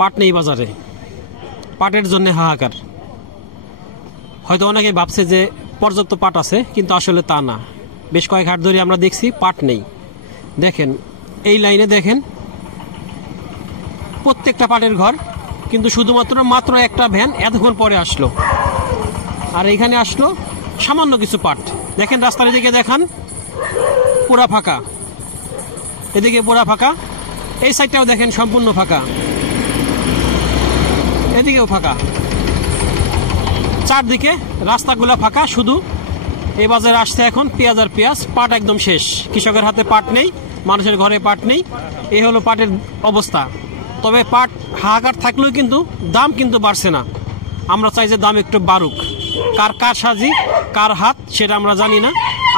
পাট নেই বাজারে, পাটের জন্য হাহাকার। হয়তো অনেকে ভাবছে যে পর্যাপ্ত পাট আছে, কিন্তু আসলে তা না। বেশ কয়েক হাট ধরে আমরা দেখছি পাট নেই। দেখেন এই লাইনে দেখেন প্রত্যেকটা পাটের ঘর, কিন্তু শুধুমাত্র একটা ভ্যান এতক্ষণ পরে আসলো, আর এখানে আসলো সামান্য কিছু পাট। দেখেন রাস্তার দিকে দেখান, পুরা ফাঁকা, এদিকে পুরা ফাঁকা, এই সাইডটাও দেখেন সম্পূর্ণ ফাঁকা, এদিকেও ফাঁকা, চারদিকে রাস্তাগুলো ফাঁকা। শুধু এই বাজারে আসছে এখন পেঁয়াজ আর পেঁয়াজ, পাট একদম শেষ। কৃষকের হাতে পাট নেই, মানুষের ঘরে পাট নেই, এই হলো পাটের অবস্থা। তবে পাট হাহাকার থাকলেও কিন্তু দাম কিন্তু বাড়ছে না। আমরা চাই যে দাম একটু বাড়ুক। কার সাজি কার হাত সেটা আমরা জানি না।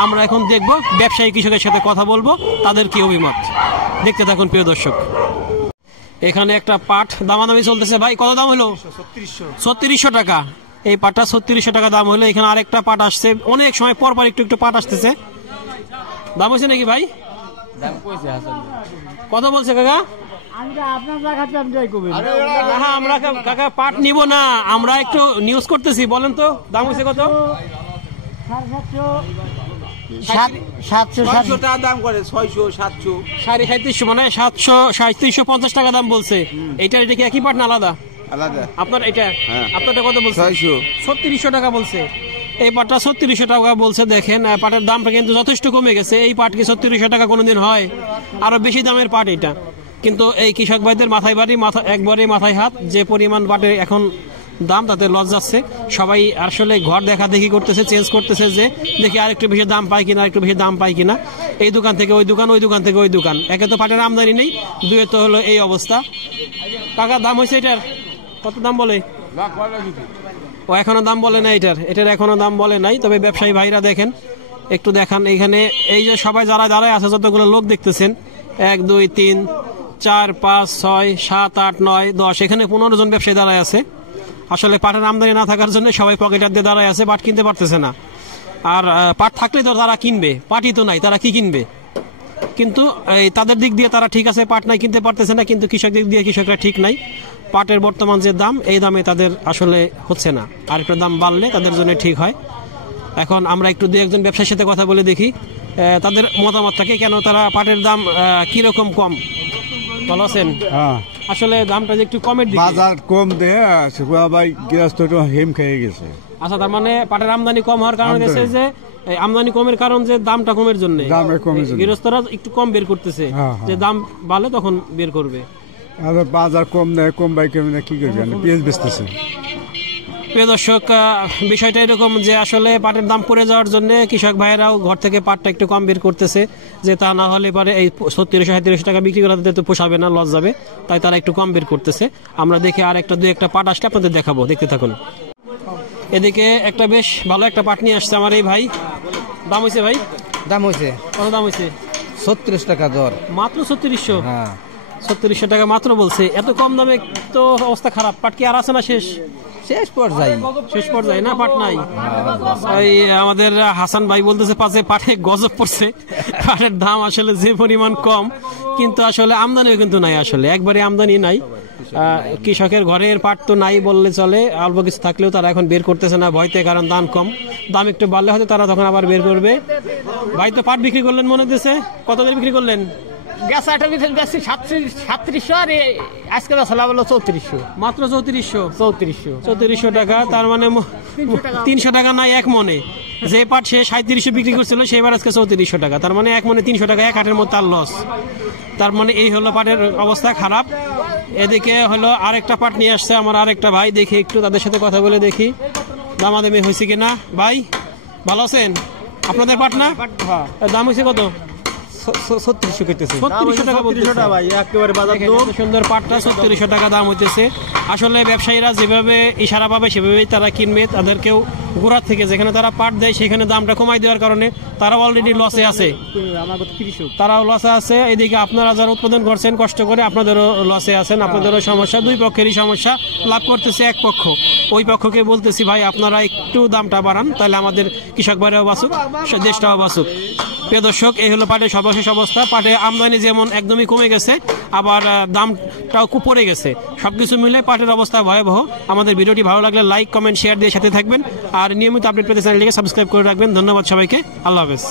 আমরা এখন দেখব, ব্যবসায়ী কৃষকের সাথে কথা বলবো, তাদের কি অভিমত। দেখতে থাকুন প্রিয় দর্শক। এখানে একটা পাট দামাদামি চলতেছে। ভাই কত দাম হলো? 3600 টাকা। এই পাটটা 3600 টাকা দাম হলো। এখানে আরেকটা পাট আসছে, অনেক সময় পর একটু পাট আসতেছে। দাম হয়েছে নাকি ভাই? কত বলছে কাকা? আমরা কাকা পাট নিব না, আমরা একটু নিউজ করতেছি। বলেন তো দাম হয়েছে কত? 700 টাকা দাম করে, 600 700 3700, মানে 73750 টাকা দাম বলছে। এটা কি একই পাট না আলাদা? আলাদা। আপনার এটা আপনারটা কত বলছে? 3600 টাকা বলছে। এই পাটটা 3600 টাকা বলছে। দেখেন পাটের দামটা কিন্তু যথেষ্ট কমে গেছে। এই পাট কি 3600 টাকা কোনোদিন হয়? আরো বেশি দামের পাট এটা। কিন্তু এই কৃষক ভাইদের মাথায় বাড়ি, একবারে মাথায় হাত। যে পরিমাণ পাটের এখন দাম, তাতে লস যাচ্ছে। সবাই আসলে ঘর দেখা দেখি করতেছে, চেঞ্জ করতেছে, যে দেখি আরেকটু বেশি দাম পাই কিনা, আরেকটু বেশি দাম পাই কিনা। এই দোকান থেকে ওই দোকান, ওই দোকান থেকে ওই দোকান। একে তো পাটের আমদানি নেই, দুয়ে তো হলো এই অবস্থা। টাকা দাম হয়েছে এটার কত দাম বলে? ও এখনো দাম বলে না এটার এখনো দাম বলে নাই। তবে ব্যবসায়ী ভাইরা দেখেন, একটু দেখান। এইখানে এই যে সবাই যারা দাঁড়ায় আছে, যতগুলো লোক দেখতেছেন, 1 2 3 4 5 6 7 8 9 10, এখানে 15 জন ব্যবসায়ী দাঁড়ায় আছে। আসলে পাটের আমদানি না থাকার জন্য সবাই পকেটার দিয়ে দাঁড়ায় আছে, পাট কিনতে পারতেছে না। আর পাট থাকলে তো তারা কিনবে, পাটই তো নাই, তারা কি কিনবে? কিন্তু তাদের দিক দিয়ে তারা ঠিক আছে, পাট নাই কিনতে পারতেছে না। কিন্তু কৃষক দিক দিয়ে কৃষকরা ঠিক নাই। পাটের বর্তমান যে দাম, এই দামে তাদের আসলে হচ্ছে না। আর একটু দাম বাড়লে তাদের জন্য ঠিক হয়। এখন আমরা একটু দু একজন ব্যবসায়ীর সাথে কথা বলে দেখি তাদের মতামতটাকে, কেন তারা পাটের দাম কিরকম কম। ভালো আছেন? আসলে দামটা যে একটু কমের দিকে, বাজার কম দেয়, ভাই গৃহস্থ হেম খেয়ে গেছে। আচ্ছা, তার মানে পাটের আমদানি কম হওয়ার কারণ হচ্ছে যে আমদানি কমের কারণ যে দামটা কমের জন্য গৃহস্থরা একটু কম বের করতেছে। যে দাম বাড়লে তখন বের করবে। বাজার কম দেয়, কম বাই কম কি করবে, পেঁয়াজ বেচতেছে। প্রিয় দর্শক, বিষয়টা এরকম যে আসলে পাটের দাম পড়ে যাওয়ার জন্য কৃষক ভাইয়েরাও ঘর থেকে পাটটা একটু কম বের করতেছে, যে তা না হলে পরে এই 3600-3700 টাকা বিক্রি করাতে তো পোষাবে না, লস যাবে। তাই তারা একটু কম বের করতেছে। আমরা দেখি আর দু একটা পাট আসলে আপনাদের দেখাবো, দেখতে থাকুন। এদিকে একটা বেশ ভালো একটা পাট নিয়ে আসছে আমার এই ভাই। দাম হয়েছে ভাই? দাম হয়েছে কত দাম হয়েছে? 36 টাকা দর। মাত্র 3600? হ্যাঁ, 3600 টাকা মাত্র বলছে। এত কম দামে তো অবস্থা খারাপ। পাট কি আর আছে না? শেষ পর্যায়ে না, পাট নাই। এই আমাদের হাসান ভাই বলতেছে পাশে পাটে গজব পড়ছে। পাটের দাম আসলে যে পরিমাণ কম, কিন্তু আসলে আমদানিও কিন্তু নাই। আসলে একবারে আমদানি নাই। কৃষকের ঘরের পাট তো নাই বললে চলে। অল্প কিছু থাকলেও তারা এখন বের করতেছে না ভয়তে, কারণ দাম কম। দাম একটু বাড়লে হয়তো তারা তখন আবার বের করবে। ভাই তো পাট বিক্রি করলেন মনে হচ্ছে, কত করে বিক্রি করলেন? গ্যাস 3700 আর আজকে হলো 3400। মাত্র 3400 টাকা। তার মানে 300 টাকা নাই এক মনে। যে পাট সে 3700 বিক্রি করছিল, সেবার আজকে 3400 টাকা। তার মানে এক মনে 300 টাকা, এক হাটের মধ্যে তার লস। তার মানে এই হলো পাটের অবস্থা খারাপ। এদিকে হলো আরেকটা পাট নিয়ে আসছে আমার আরেকটা ভাই। দেখি একটু তাদের সাথে কথা বলে দেখি দামাদামি হয়েছে কিনা। ভাই ভালো আছেন? আপনাদের পাট না? দাম হয়েছে কত? 3600 টাকা ভাই, একেবারে বাজার সুন্দর পাটটা 3600 টাকা দাম হইতেছে। আসলে ব্যবসায়ীরা যেভাবে ইশারা পাবে সেভাবেই তারা কিনবে। তাদেরকেও গোড়ার থেকে যেখানে তারা পাট দেয় সেখানে দামটা কমাই দেওয়ার কারণে তারা অলরেডি লসে আছে, আমার কৃষক তারাও লসে আছে। এদিকে আপনারা যারা উৎপাদন করছেন কষ্ট করে আপনাদেরও লসে আছেন, আপনাদেরও সমস্যা, দুই পক্ষেরই সমস্যা। লাভ করতেছে এক পক্ষ, ওই পক্ষকে বলতেছি ভাই আপনারা একটু দামটা বাড়ান, তাহলে আমাদের কৃষক ভাইরাও বাঁচুক, দেশটাও বাঁচুক। প্রিয় দর্শক, এই হলো পাটের সর্বশেষ অবস্থা। পাটে আমদানি যেমন একদমই কমে গেছে, আবার দামটাও খুব পড়ে গেছে। সবকিছু মিলে পাটের অবস্থা ভয়াবহ। আমাদের ভিডিওটি ভালো লাগলে লাইক, কমেন্ট, শেয়ার দিয়ে সাথে থাকবেন, আর নিয়মিত আপডেট পেতে চ্যানেলটিকে সাবস্ক্রাইব করে রাখবেন। ধন্যবাদ সবাইকে, আল্লাহ হাফেজ।